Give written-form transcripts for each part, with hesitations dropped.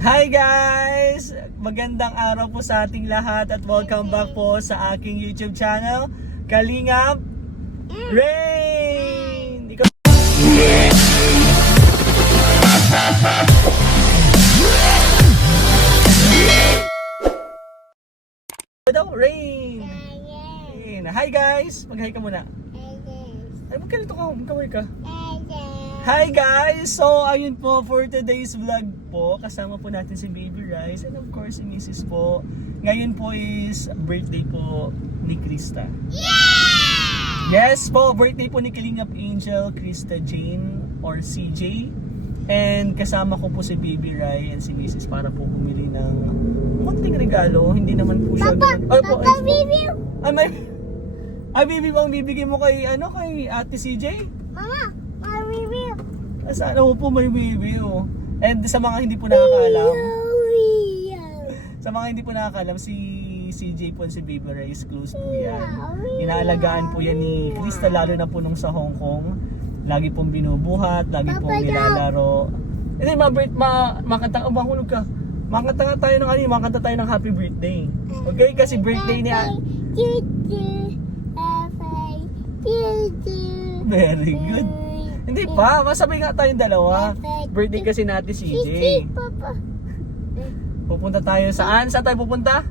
Hi guys! Magandang araw po sa ating lahat at welcome back po sa aking YouTube channel, Kalingap Rain! Ikaw... Rain! Hi guys! Mag-hi ka muna. Ay, magkalito ka. Magkaway ka. Hi guys! So, ayun po for today's vlog po. Kasama po natin si Baby Rice and of course si Mrs. po. Ngayon po is birthday po ni Krista. Yeah! Yes po, birthday po ni Kalingap Angel, Krista Jane or CJ. And kasama ko po si Baby Rice and si Mrs. para po bumili ng konting regalo. Hindi naman po siya ganun. Papa, baby! Baby, bang bibigay mo kay, kay Ate CJ? Mama, baby! Sana mo po may baby, oh. And sa mga hindi po nakakaalam, si CJ po and si Baby Rice close po yan. Inaalagaan po yan ni Krista, lalo na po nung sa Hong Kong. Lagi pong binubuhat, lagi pong nilalaro. Hindi, makanta ka, mahulog ka. Makanta nga tayo ng makanta tayo ng happy birthday. Okay, kasi birthday niya. Very good. Hindi pa, masabay nga tayong dalawa. Birthday kasi natin si CJ. Pupunta tayo saan? Saan tayo pupunta?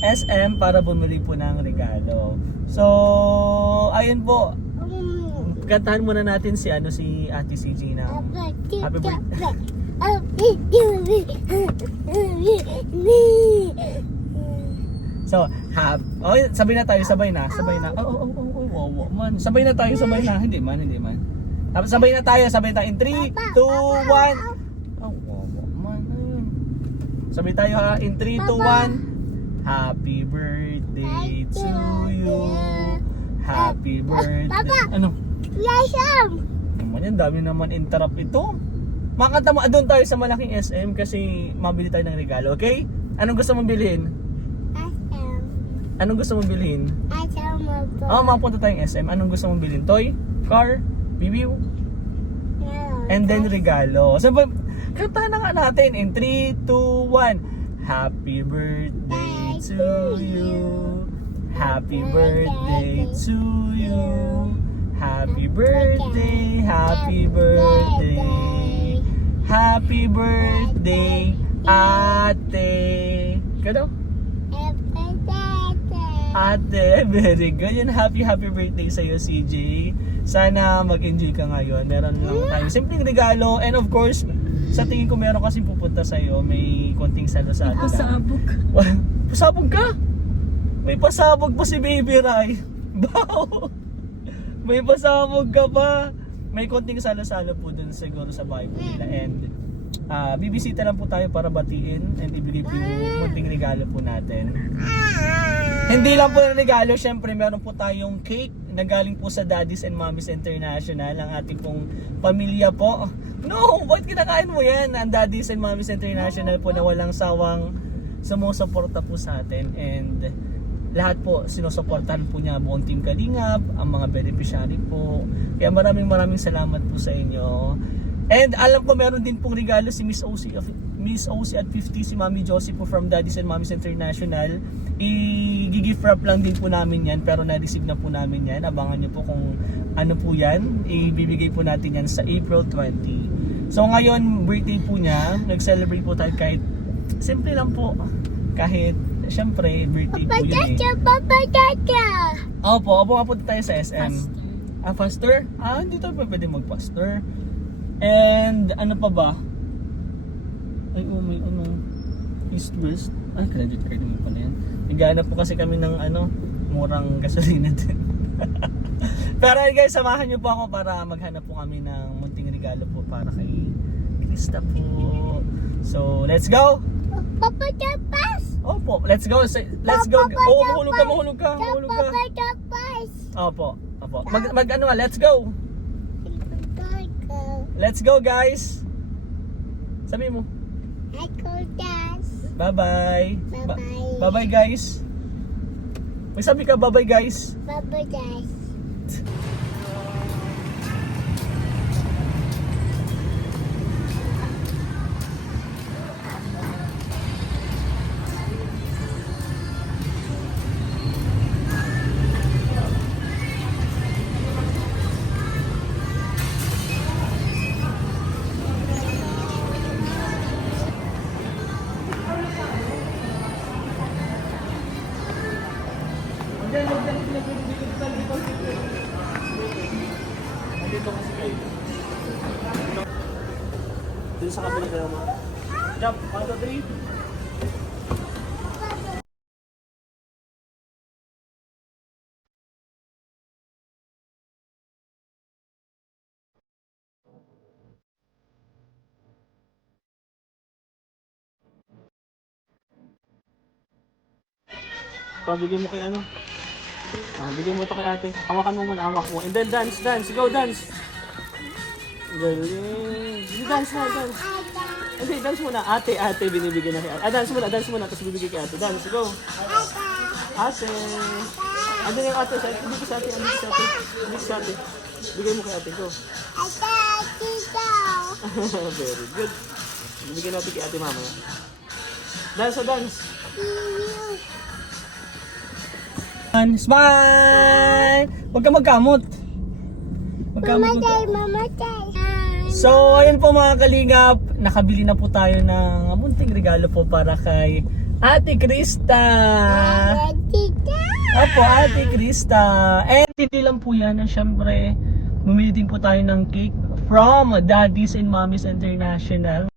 SM para bumili po ng regalo. So, ayun po. Kantahan muna natin si Ate CJ na happy birthday. So, sabay na tayo, sabay na. Wow, man. Sabay na tayo, sabay na. Hindi man. Sabay na tayo in 3, 2, 1. Wow, man. Sabay tayo ha, in 3, 2, 1. Happy birthday to you. Happy birthday. Ano? Naman yan, dami naman interrupt ito. Makanta mo, doon tayo sa malaking SM kasi mabili tayo ng regalo, okay? Anong gusto mong bilhin? Anong gusto mong bilhin? Mapunta tayong SM. Anong gusto mong bilhin? Toy? Car? Bibiw? And then regalo. So, kantahan na nga natin in 3, 2, 1. Happy birthday to you. Happy birthday to you. Happy birthday, happy birthday. Happy birthday, ate. Kano? Ate, very good. Yun, happy birthday sa'yo, CJ. Sana mag-enjoy ka ngayon. Meron lang tayo simpleng regalo. And of course, sa tingin ko meron kasi pupunta sa'yo. May konting salo-salo. Pasabog. Pasabog ka? May pasabog pa si Baby Rai. Bao! May pasabog ka pa. May konting salo-salo po dun siguro sa bahay po nila. And bibisita lang po tayo para batiin and ibigay po yung konting regalo po natin. Hindi lang po yung regalo, syempre meron po tayong cake na galing po sa Daddies and Mommies International, ang ating pong pamilya po. No, ba't kinakain mo yan? Ang Daddies and Mommies International po na walang sawang sumusuporta po sa atin, and lahat po sinusuportahan po niya buong Team Kalingap, ang mga beneficiary po. Kaya maraming salamat po sa inyo. And alam ko meron din pong regalo si Miss OC at 50, si Mami Josie po from Daddies and Mommies International. I-gift wrap lang din po namin yan, pero na-receive na po namin yan. Abangan nyo po kung ano po yan. Ibibigay po natin yan sa April 20. So ngayon, birthday po niya. Nag-celebrate po tayo kahit simple lang po. Kahit, syempre, birthday po yun eh. Opo, punta tayo sa SM. Faster? Hindi tayo pwede mag-faster. And ano pa ba? Ay, may East-West. Credit card mo pala yan. Naghanap po kasi kami ng murang gasolina din. Pero guys, samahan nyo po ako para maghanap po kami ng munting regalo po para kay Krista po. So, let's go! Papa Chapas! Opo, let's go. Let's go. Mahulog ka. Papa Chapas! Opo. Let's go. Let's go, guys. Sabi mo. Bye-bye. Bye-bye, guys. May sabi ka, bye-bye, guys. Bye-bye, guys. Dun sa kabila kayo mo. Jump, 1, 2, 3. Pabigyan mo kay ano? Bigyan mo ito kay ate. Hawakan mo muna, hawak mo. And then dance, dance. Go, dance. Galing. Hindi, dance na, dance. Hindi, dance muna. Ate, binibigyan na kay ate. Dance muna, tapos bibigyan kay ate. Dance, go. Ate. Ano yung ate? Hindi ko sa ate, hindi ko sa ate. Bigay mo kay ate, go. Very good. Bibigyan natin kay ate mamaya. Dance, dance. Smile! Huwag ka magkamot. Mamatay. So, ayun po mga kalingap. Nakabili na po tayo ng munting regalo po para kay Ate Krista. Opo, Ate Krista. And hindi lang po yan. Siyempre, bumili din po tayo ng cake from Daddy's and Mommy's International.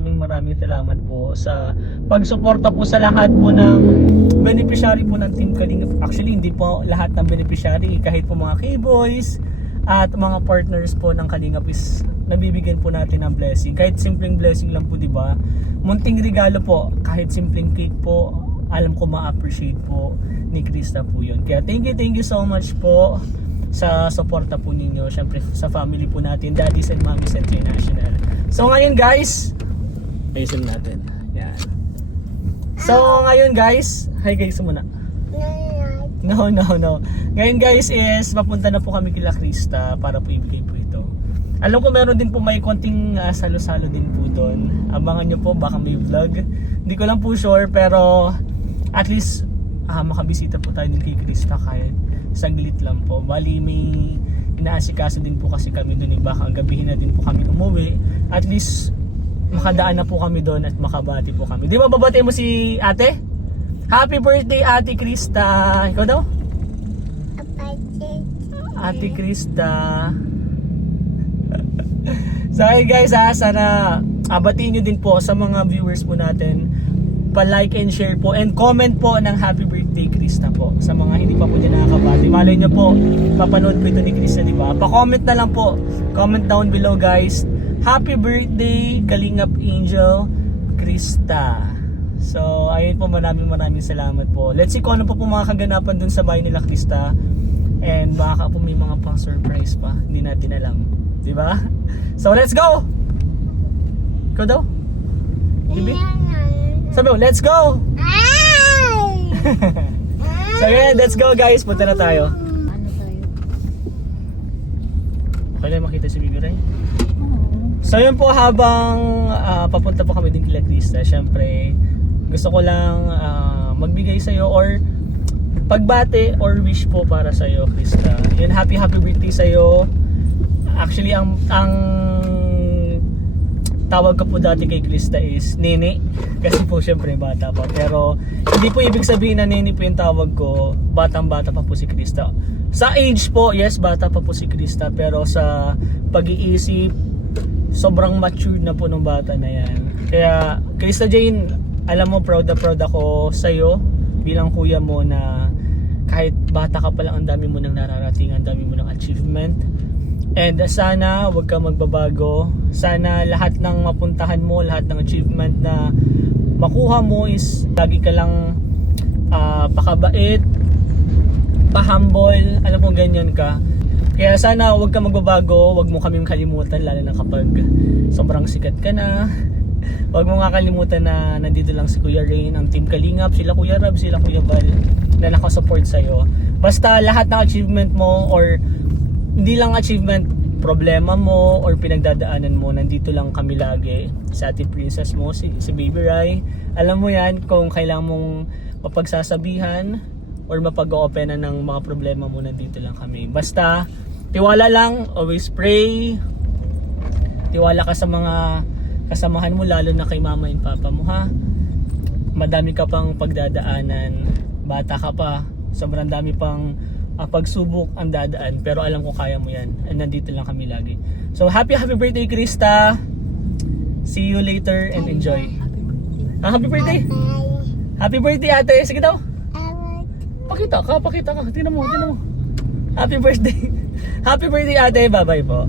Maraming salamat po sa pagsuporta po sa lahat po ng beneficiary po ng Team Kalingap. Actually, hindi po lahat ng beneficiary, kahit po mga K-Boys at mga partners po ng Kalingap is nabibigyan po natin ng blessing. Kahit simpleng blessing lang po, di ba? Munting regalo po, kahit simpleng cake po, alam ko ma-appreciate po ni Krista po yun. Kaya thank you so much po sa suporta po ninyo. Syempre sa family po natin, Daddy's and Mommy's International. So ngayon guys, ayusin natin. Yan. So ngayon guys, hi guys muna. No. Ngayon guys is papunta na po kami kila Krista para po ibigay po ito. Alam ko meron din po may konting salo-salo din po doon. Abangan nyo po, baka may vlog. Hindi ko lang po sure pero at least makabisita po tayo din kay Krista kahit saglit lang po. Bali may inaasikaso din po kasi kami doon. Baka gabihin na din po kami umuwi. At least makadaan na po kami doon at makabati po kami. Di ba babati mo si ate? Happy birthday Ate Krista. Ikaw daw? Ate Krista. So hey guys sana batiin nyo din po sa mga viewers po natin. Pa-like and share po and comment po ng happy birthday Krista po sa mga hindi pa po din nakakabati. Malay nyo po, papanood po ito ni Krista, di ba? Pa-comment na lang po. Comment down below guys. Happy birthday Kalingap Angel Krista. So ayun po, maraming salamat po. Let's see kung ano pa po mga kaganapan dun sa bahay nila Krista. And baka po may mga pang surprise pa. Hindi natin alam. Di ba? So let's go! Ikaw daw? Bibi? Sabi mo, let's go! So yeah, let's go guys. Punta na tayo. Okay na makita si Bibi Ray? So yun po, habang papunta po kami din kila Krista, syempre gusto ko lang magbigay sa'yo or pagbate or wish po para sa'yo Krista. Yun, happy birthday sa'yo. Actually ang tawag ko po dati kay Krista is Nene, kasi po syempre bata pa, pero hindi po ibig sabihin na Nene po yung tawag ko. Batang-bata pa po si Krista. Sa age po, yes, bata pa po si Krista, pero sa pag-iisip sobrang mature na po ng bata na yan. Kaya Krista Jane, alam mo, proud ako sa'yo bilang kuya mo na kahit bata ka pa lang, ang dami mo nang nararating, ang dami mo nang achievement. And sana wag ka magbabago. Sana lahat ng mapuntahan mo, lahat ng achievement na makuha mo is lagi ka lang pakabait, pa-humble, alam mo, ganyan ka. Kaya sana wag ka magbabago, wag mo kaming kalimutan, lalo na kapag sobrang sikat ka na. Wag mo nga kalimutan na nandito lang si Kuya Rain, ang Team Kalingap, sila Kuya Rab, sila Kuya Val, na nakasupport sa'yo. Basta lahat ng achievement mo, or hindi lang achievement, problema mo or pinagdadaanan mo, nandito lang kami lagi. Sa Ate Princess mo, si Baby Rai. Alam mo yan, kung kailangan mong mapagsasabihan or mapag-oopenan ng mga problema mo, nandito lang kami. Basta, tiwala lang, always pray. Tiwala ka sa mga kasamahan mo, lalo na kay mama and papa mo, ha? Madami ka pang pagdadaanan, bata ka pa, sobrang dami pang pagsubok ang dadaan, pero alam ko kaya mo yan, and nandito lang kami lagi. So happy birthday, Krista. See you later and enjoy. Happy birthday. Bye. Happy birthday, ate. Sige daw. I Pakita ka. Tingnan mo. Happy birthday. Happy birthday, ate. Bye-bye po.